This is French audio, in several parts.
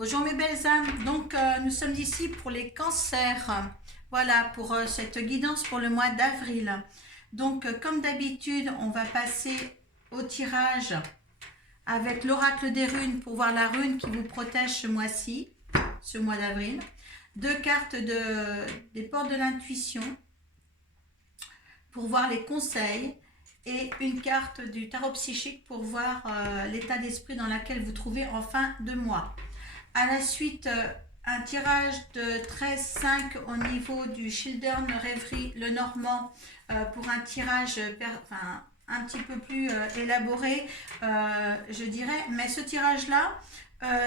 Bonjour mes belles âmes, donc nous sommes ici pour les cancers, voilà pour cette guidance pour le mois d'avril. Donc comme d'habitude on va passer au tirage avec l'oracle des runes pour voir la rune qui vous protège ce mois-ci, ce mois d'avril. Deux cartes des portes de l'intuition pour voir les conseils et une carte du tarot psychique pour voir l'état d'esprit dans lequel vous trouvez en fin de mois. À la suite, un tirage de 13-5 au niveau du Children Rêverie Le Normand pour un tirage un petit peu plus élaboré, je dirais. Mais ce tirage-là,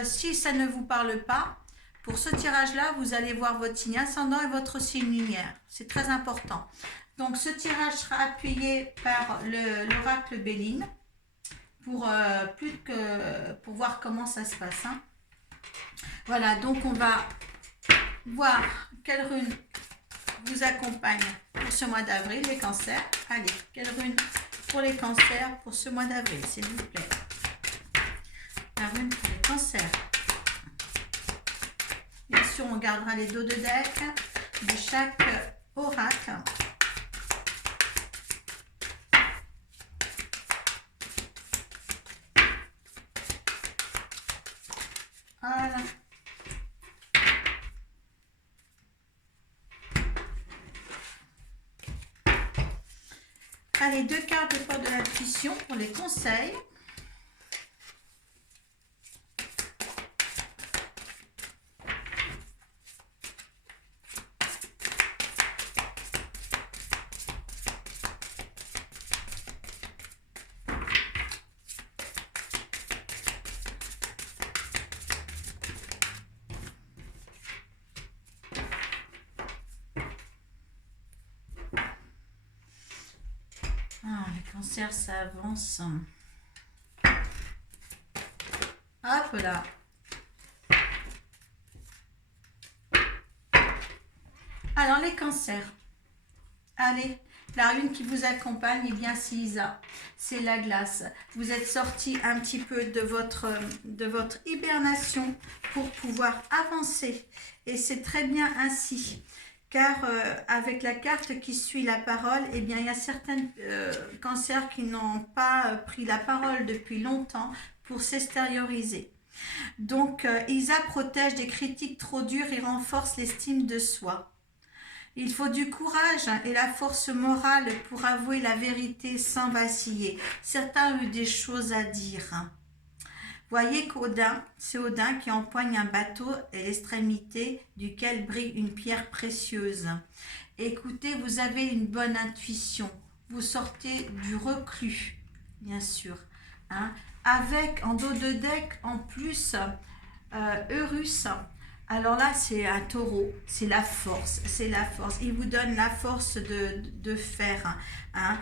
si ça ne vous parle pas, pour ce tirage-là, vous allez voir votre signe ascendant et votre signe lumière. C'est très important. Donc, ce tirage sera appuyé par l'oracle Béline pour voir comment ça se passe. Hein. Voilà, donc on va voir quelle rune vous accompagne pour ce mois d'avril, les cancers. Allez, quelle rune pour les cancers pour ce mois d'avril, s'il vous plaît. La rune pour les cancers. Bien sûr, on gardera les dos de deck de chaque oracle. Voilà. Allez, deux cartes de porte de l'intuition pour les conseils. Ah, les cancers, ça avance. Hop là. Alors, les cancers. Allez, la rune qui vous accompagne, eh bien, c'est Isa. C'est la glace. Vous êtes sorti un petit peu de votre hibernation pour pouvoir avancer. Et c'est très bien ainsi. Car avec la carte qui suit la parole, eh bien, il y a certains cancers qui n'ont pas pris la parole depuis longtemps pour s'extérioriser. Donc, Isa protège des critiques trop dures et renforce l'estime de soi. Il faut du courage et la force morale pour avouer la vérité sans vaciller. Certains ont eu des choses à dire. Voyez qu'Odin, c'est Odin qui empoigne un bateau et l'extrémité duquel brille une pierre précieuse. Écoutez, vous avez une bonne intuition. Vous sortez du reclus, bien sûr. Hein, avec en dos de deck, en plus, Eurus. Alors là, c'est un taureau, c'est la force, c'est la force. Il vous donne la force de faire. Hein.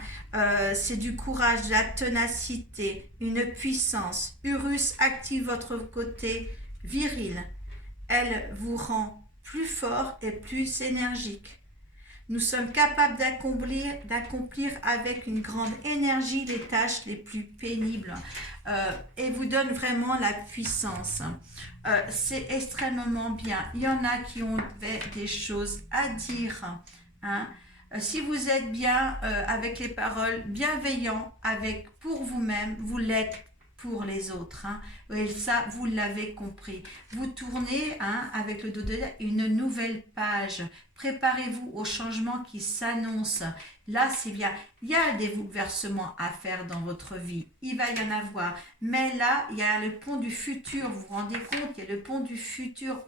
C'est du courage, de la ténacité, une puissance. Urus active votre côté viril. Elle vous rend plus fort et plus énergique. Nous sommes capables d'accomplir avec une grande énergie les tâches les plus pénibles et vous donne vraiment la puissance. C'est extrêmement bien. Il y en a qui ont des choses à dire. Hein. Si vous êtes bien avec les paroles, bienveillant pour vous-même, vous l'êtes pour les autres. Hein. Et ça, vous l'avez compris. Vous tournez avec le dos de une nouvelle page. Préparez-vous au changement qui s'annonce. Là, c'est bien. Il y a des bouleversements à faire dans votre vie. Il va y en avoir. Mais là, il y a le pont du futur. Vous vous rendez compte, il y a le pont du futur.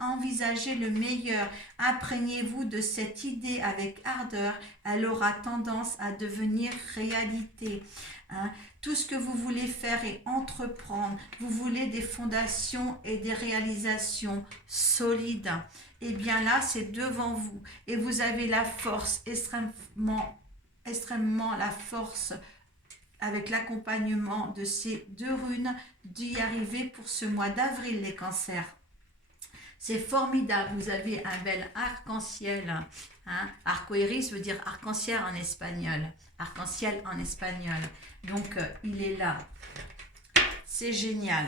Envisagez le meilleur. Imprégnez-vous de cette idée avec ardeur. Elle aura tendance à devenir réalité. Hein. Tout ce que vous voulez faire et entreprendre, vous voulez des fondations et des réalisations solides. Et bien là, c'est devant vous. Et vous avez la force, extrêmement la force, avec l'accompagnement de ces deux runes, d'y arriver pour ce mois d'avril, les cancers. C'est formidable, vous avez un bel arc-en-ciel. Hein? Arco-iris veut dire arc-en-ciel en espagnol. Arc-en-ciel en espagnol. Donc, il est là. C'est génial.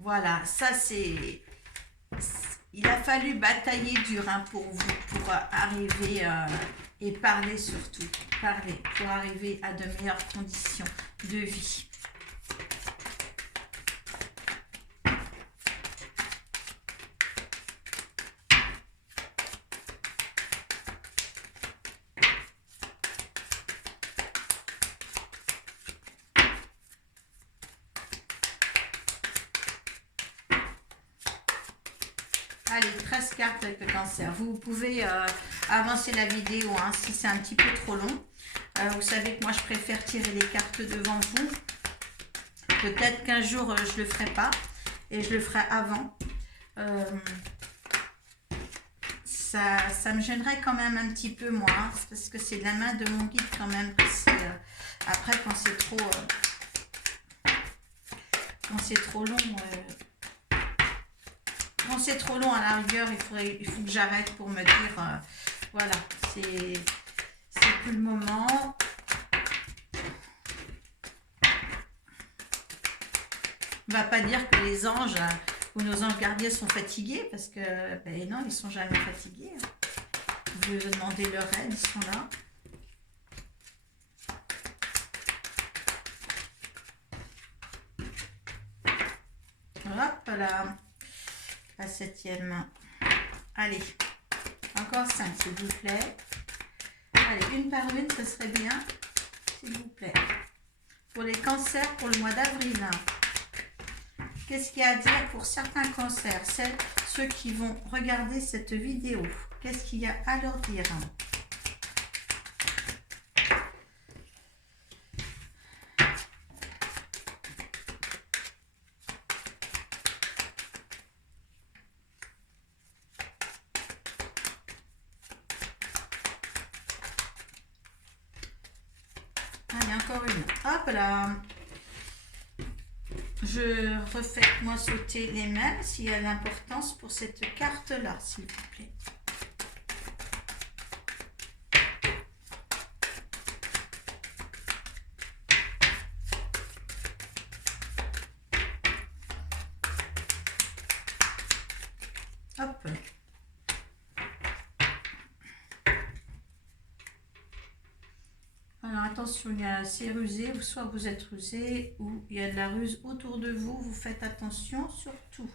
Voilà, ça c'est... Il a fallu batailler dur hein, pour vous, pour arriver et parler surtout, parler pour arriver à de meilleures conditions de vie. Allez, 13 cartes avec le cancer. Vous pouvez avancer la vidéo hein, si c'est un petit peu trop long. Vous savez que moi, je préfère tirer les cartes devant vous. Peut-être qu'un jour, je ne le ferai pas et je le ferai avant. Ça me gênerait quand même un petit peu, moi, hein, parce que c'est de la main de mon guide quand même. Après, quand c'est trop long... Quand c'est trop long à la rigueur, il faut que j'arrête pour me dire, voilà, c'est plus le moment. On ne va pas dire que les anges ou nos anges gardiens sont fatigués, parce que, ben non, ils ne sont jamais fatigués. Vous pouvez demander leur aide, ils sont là. Hop là. La 7e. Allez, encore 5 s'il vous plaît. Allez, une par une, ce serait bien, s'il vous plaît. Pour les cancers, pour le mois d'avril. Qu'est-ce qu'il y a à dire pour certains cancers, ceux qui vont regarder cette vidéo? Qu'est-ce qu'il y a à leur dire? Allez, encore une. Hop là. Je refais moi sauter les mêmes s'il y a l'importance pour cette carte-là, s'il vous plaît. Hop. Alors attention, c'est rusé, ou soit vous êtes rusé, ou il y a de la ruse autour de vous, vous faites attention surtout.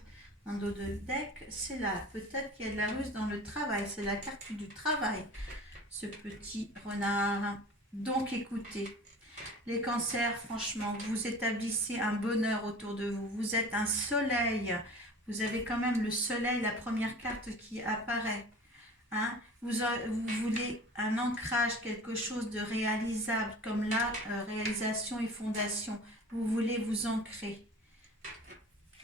Un dos de deck, c'est là. Peut-être qu'il y a de la ruse dans le travail, c'est la carte du travail, ce petit renard. Donc écoutez, les cancers, franchement, vous établissez un bonheur autour de vous, vous êtes un soleil, vous avez quand même le soleil, la première carte qui apparaît. Hein? Vous voulez un ancrage, quelque chose de réalisable, comme là, réalisation et fondation. Vous voulez vous ancrer.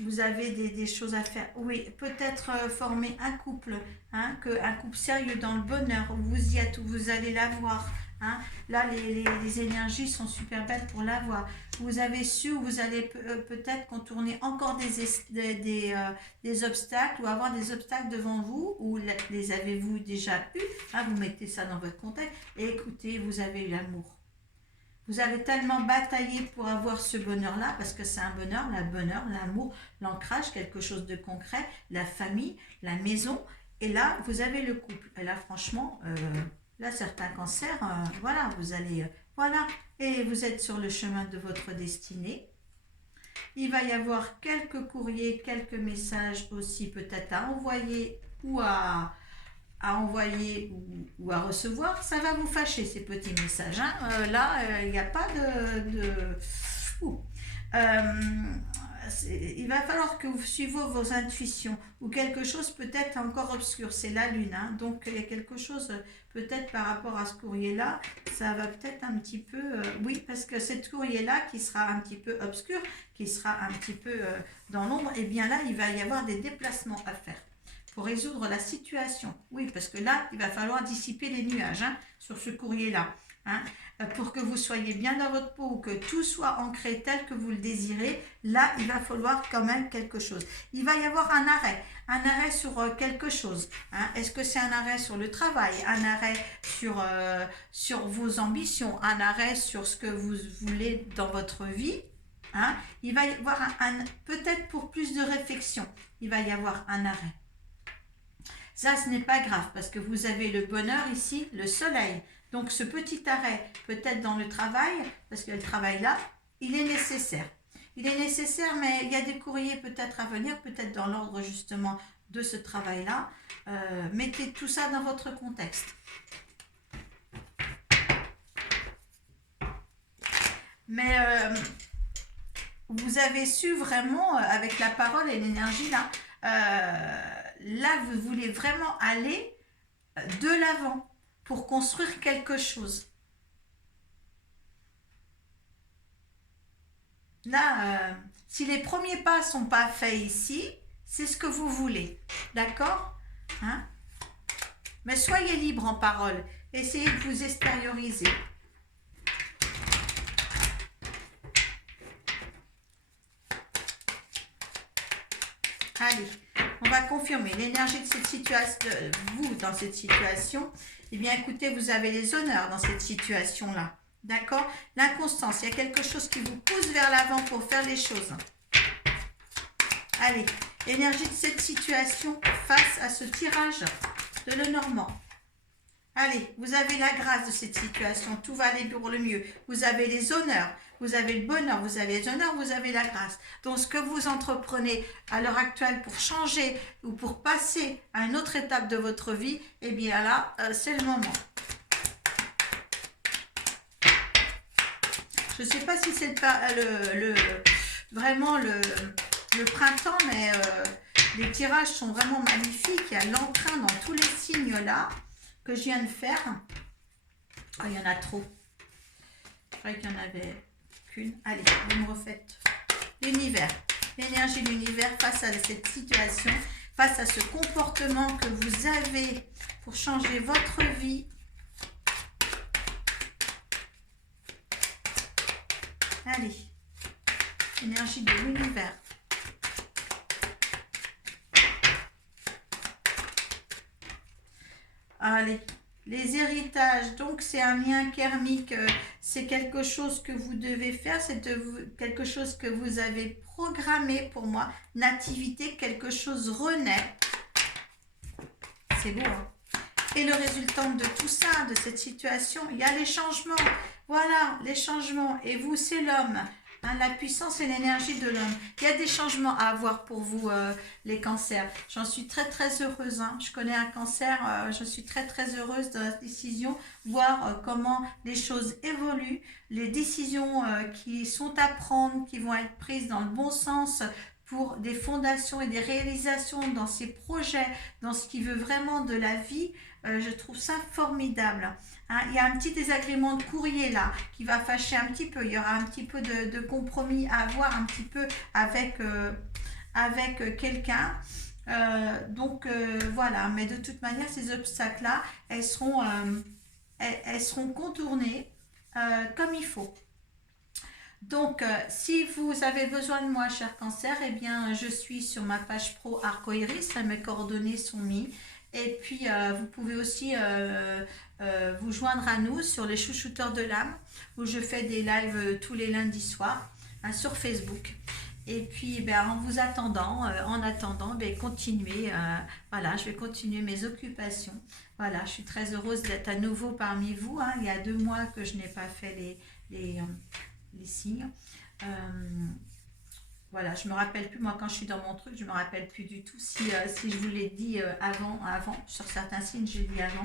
Vous avez des choses à faire. Oui, peut-être former un couple, hein, un couple sérieux dans le bonheur. Vous y êtes, vous allez l'avoir. Hein. Là, les énergies sont super belles pour l'avoir. Vous avez su, vous allez peut-être contourner encore des obstacles ou avoir des obstacles devant vous, ou les avez-vous déjà eu, hein, vous mettez ça dans votre contexte et écoutez, vous avez eu l'amour. Vous avez tellement bataillé pour avoir ce bonheur-là, parce que c'est un bonheur, l'amour, l'ancrage, quelque chose de concret, la famille, la maison, et là, vous avez le couple. Et là, franchement, là, certains cancers, voilà, vous allez, voilà, et vous êtes sur le chemin de votre destinée. Il va y avoir quelques courriers, quelques messages aussi peut-être à envoyer ou à envoyer ou à recevoir. Ça va vous fâcher ces petits messages. Hein. Là, il n'y a pas il va falloir que vous suiviez vos intuitions ou quelque chose peut-être encore obscur. C'est la lune. Hein. Donc, il y a quelque chose peut-être par rapport à ce courrier-là. Ça va peut-être un petit peu... oui, parce que ce courrier-là qui sera un petit peu obscur, qui sera un petit peu dans l'ombre, et bien là, il va y avoir des déplacements à faire pour résoudre la situation. Oui, parce que là, il va falloir dissiper les nuages hein, sur ce courrier-là. Hein, pour que vous soyez bien dans votre peau, que tout soit ancré tel que vous le désirez, là, il va falloir quand même quelque chose. Il va y avoir un arrêt sur quelque chose. Hein. Est-ce que c'est un arrêt sur le travail, un arrêt sur vos ambitions, un arrêt sur ce que vous voulez dans votre vie? Hein, il va y avoir peut-être pour plus de réflexion, il va y avoir un arrêt. Ça, ce n'est pas grave parce que vous avez le bonheur ici, le soleil. Donc, ce petit arrêt, peut-être dans le travail, parce que le travail là, il est nécessaire. Il est nécessaire, mais il y a des courriers peut-être à venir, peut-être dans l'ordre justement de ce travail-là. Mettez tout ça dans votre contexte. Mais vous avez su vraiment, avec la parole et l'énergie là, là vous voulez vraiment aller de l'avant pour construire quelque chose. Là, si les premiers pas sont pas faits ici, c'est ce que vous voulez, d'accord, hein? Mais soyez libre en parole, essayez de vous extérioriser. Allez, on va confirmer l'énergie de cette situation, vous dans cette situation. Eh bien, écoutez, vous avez les honneurs dans cette situation-là. D'accord? L'inconstance, il y a quelque chose qui vous pousse vers l'avant pour faire les choses. Allez, l'énergie de cette situation face à ce tirage de Lenormand. Allez, vous avez la grâce de cette situation, tout va aller pour le mieux. Vous avez les honneurs, vous avez le bonheur, vous avez les honneurs, vous avez la grâce. Donc, ce que vous entreprenez à l'heure actuelle pour changer ou pour passer à une autre étape de votre vie, eh bien là, c'est le moment. Je ne sais pas si c'est vraiment le printemps, mais les tirages sont vraiment magnifiques. Il y a l'entrain dans tous les signes là que je viens de faire. Oh, il y en a trop. Je croyais qu'il n'y en avait qu'une. Allez, vous me refaites l'univers. L'énergie de l'univers face à cette situation, face à ce comportement que vous avez pour changer votre vie. Allez, énergie de l'univers. Allez, les héritages, donc c'est un lien karmique, c'est quelque chose que vous devez faire, c'est quelque chose que vous avez programmé pour moi, nativité, quelque chose renaît. C'est beau, hein? Et le résultat de tout ça, de cette situation, il y a les changements. Voilà, les changements. Et vous, c'est l'homme. Hein, la puissance et l'énergie de l'homme. Il y a des changements à avoir pour vous, les cancers. J'en suis très très heureuse. Hein. Je connais un cancer, je suis très très heureuse de la décision, voir comment les choses évoluent, les décisions qui sont à prendre, qui vont être prises dans le bon sens pour des fondations et des réalisations dans ses projets, dans ce qu'il veut vraiment de la vie. Je trouve ça formidable. Hein, il y a un petit désagrément de courrier là qui va fâcher un petit peu. Il y aura un petit peu de compromis à avoir un petit peu avec quelqu'un. Donc voilà, mais de toute manière, ces obstacles-là, elles seront contournées comme il faut. Donc, si vous avez besoin de moi, cher cancer, eh bien, je suis sur ma page pro Arcoiris, mes coordonnées sont mises. Et puis, vous pouvez aussi vous joindre à nous sur les chouchouteurs de l'âme, où je fais des lives tous les lundis soirs sur Facebook. Et puis, ben, en attendant, ben, continuez. Voilà, je vais continuer mes occupations. Voilà, je suis très heureuse d'être à nouveau parmi vous. Hein. Il y a 2 mois que je n'ai pas fait les signes. Voilà, je me rappelle plus, moi quand je suis dans mon truc, je me rappelle plus du tout si je vous l'ai dit avant, sur certains signes j'ai dit avant.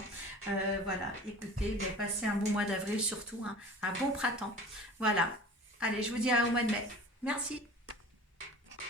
Voilà, écoutez, ben, passez un bon mois d'avril surtout, hein, un bon printemps. Voilà, allez, je vous dis au mois de mai. Merci.